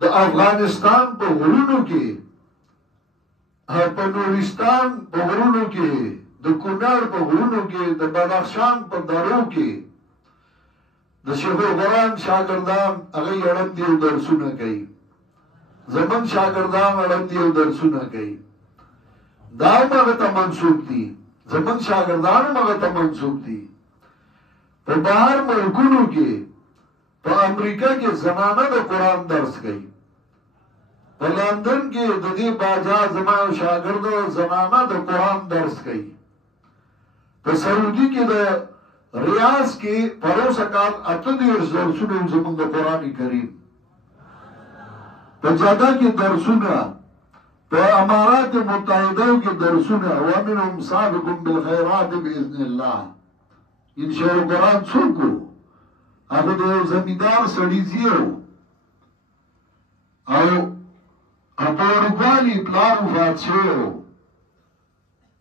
د افغانستان په غرونو کې په نورستان په غرونو کې د کونړ په غرونو کې د بدخشان په درو کې د شیخ القرآن شاګردان هغه اړندې او درسونه کوي زمون شاګردان اړندې او درسونه کوي دا هغه ته منسوب دي زمون شاګردان هغه ته منسوب دي په بهر ملکونو کې په امریکا کې زنانه د قرآن درس کوي په لندن کې د دې باجا زما شاګرد زنانه د قرآن درس کوي په سعودي کې د ریاض کې پروسه کال 38 درسونه زموږ د قرآن کریم په جده کې درسونه په امارات متحده کې درسونه ومنهم سابق بالخيرات باذن الله ان شاء الله قرآن څوک هغه د زمیندار سړي زیو او په اروپالي پلار وفات شوی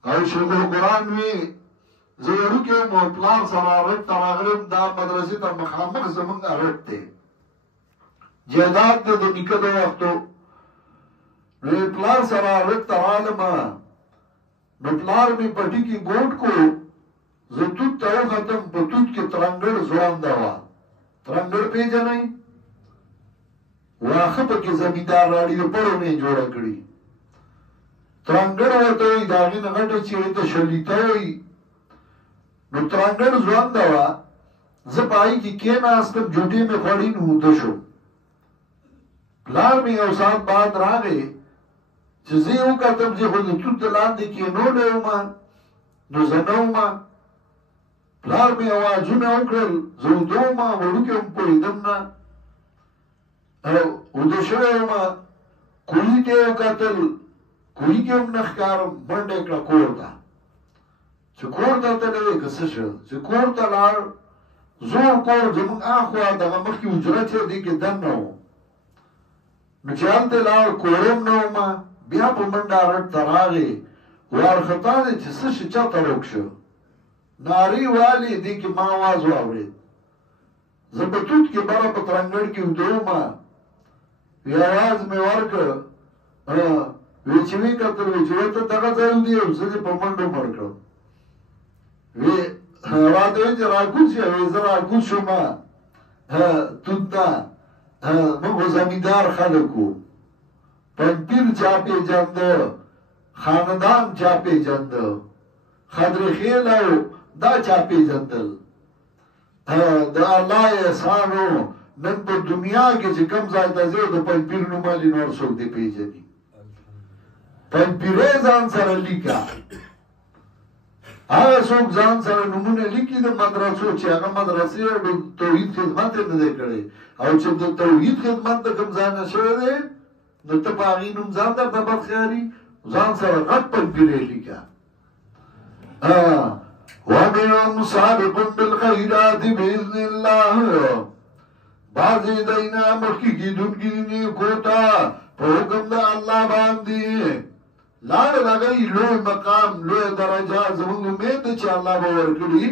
او شیخ القرآن وی زیرو کې مو پلار سره رټ تراغلم دا مدرسې ته مخامخ زمونږ رټ دی جیدات د نیکه د وختو نو پلار سره رټ ترالم نو پلار می پټی کې ګوټ کو زه توت ته ختم په توت کې ترنګړ ځوان دا وا ترنګړ پیژنئ واخه پکې زمیندار راړي په پرونه جوړه کړی ترنګړ ورته دا غینه غټه چې ته شلیته وي نو ترنګړ ځوان دا وا زه پای کې کېناستم جوټي مې خوري نو ته شو پلار مې یو سات بعد راغی چې زه یو کتم چې خو د توت لاندې کې نو ډېوما نو زنوما پلار مې آوازونه وکړل زه ودوما وړوکې هم پوهېدم نه او د شوی ما کوی ته یو کتل کوی کې هم نه ښکارم منډه کړه کور ته چې کور ته تللی که څه شو چې کور ته لاړ زوړ کور زموږ اخوا دغه مخکې حجره چې دی کې دننه و نو چې هلته لاړ کورم نه ومه بیا په منډه رټ ته راغې وارخطا دی چې څه شي چاته روک شو نارې والې دې کې ما آواز واورېد زه په توت کې بره په ترنګړ کې ودومه وی آواز مې ورکړ وی چې وی کتل وی چې ورته دغه ځای ودی او زه دې په منډو مړ کړم وی راته وی چې راکوز شه وی زه راکوز شومه توت ته موږ زمیندار خلک وو پنپیر چا پېژنده خاندان چا پېژنده خضرخیل او دا چا پېژندل د الله احسانو نن په دنیا کې چې کم ځای ته ځې د پنځپیر نومالي نور څوک دې پېژني پنځپیرې ځان سره لیکه هغه څوک ځان سره نومونه لیکي د مدرسو چې هغه مدرسې د توحید خدمت یې نه دی کړی او چې د توحید خدمت د کوم ځای نه شوی دی نو ته په هغې نوم ځان درته بدخیاري ځان سره غټ پنځپیرې لیکه ومنهم سابق بالخيرات بإذن الله بعضی دینا مخی کی دنگی نیکو تا پا حکم دا اللہ باندی لار لگئی لوی مقام لوی درجہ زمان امید چا اللہ باور کری